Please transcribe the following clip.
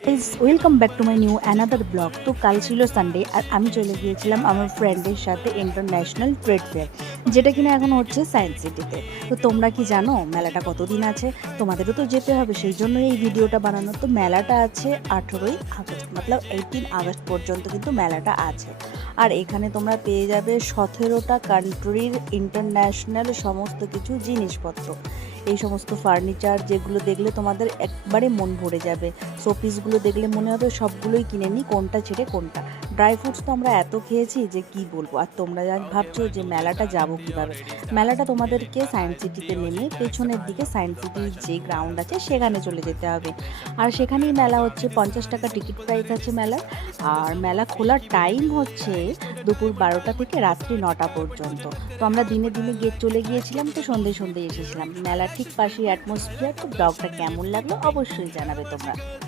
Welcome back to my new another blog. তো কাল ছিল সানডে আর আমি চলে গিয়েছিলাম আমার ফ্রেন্ডের সাথে ইন্টারন্যাশনাল ট্রেড ফেয়ার, যেটা কিনা এখন হচ্ছে সায়েন্স সিটিতে। তো তোমরা কি জানো মেলাটা কতদিন আছে? তোমাদেরও তো যেতে হবে, সেই জন্যই এই ভিডিওটা বানানো। তো মেলাটা আছে 18ই আগস্ট, মতলব 18 আগস্ট পর্যন্ত কিন্তু মেলাটা আছে। আর এখানে তোমরা পেয়ে যাবে 17টা কান্ট্রির ইন্টারন্যাশনাল সমস্ত কিছু জিনিসপত্র। এই সমস্ত ফার্নিচার যেগুলো দেখলে তোমাদের একবারে মন ভরে যাবে। শোপিসগুলো দেখলে মনে হবে সবগুলোই কিনে নিই, কোনটা ছেড়ে কোনটা। ড্রাই ফ্রুটস তো আমরা এত খেয়েছি যে কি বলবো। আর তোমরা ভাবছো যে মেলাটা যাব কিভাবে, মেলাটা তোমাদেরকে সায়েন্স সিটিতে নেমে পেছনের দিকে সায়েন্স সিটির যে গ্রাউন্ড আছে সেখানে চলে যেতে হবে। আর সেখানেই মেলা হচ্ছে, 50 টাকা টিকিট প্রাইস আছে মেলার। আর মেলা খোলার টাইম হচ্ছে দুপুর 12টা থেকে রাত্রি 9টা পর্যন্ত। তো আমরা দিনে দিনে চলে গিয়েছিলাম, তো সন্ধে সন্ধে এসেছিলাম। মেলার ঠিক পাশেই অ্যাটমসফিয়ার। তো ব্লগটা কেমন লাগলো অবশ্যই জানাবে তোমরা।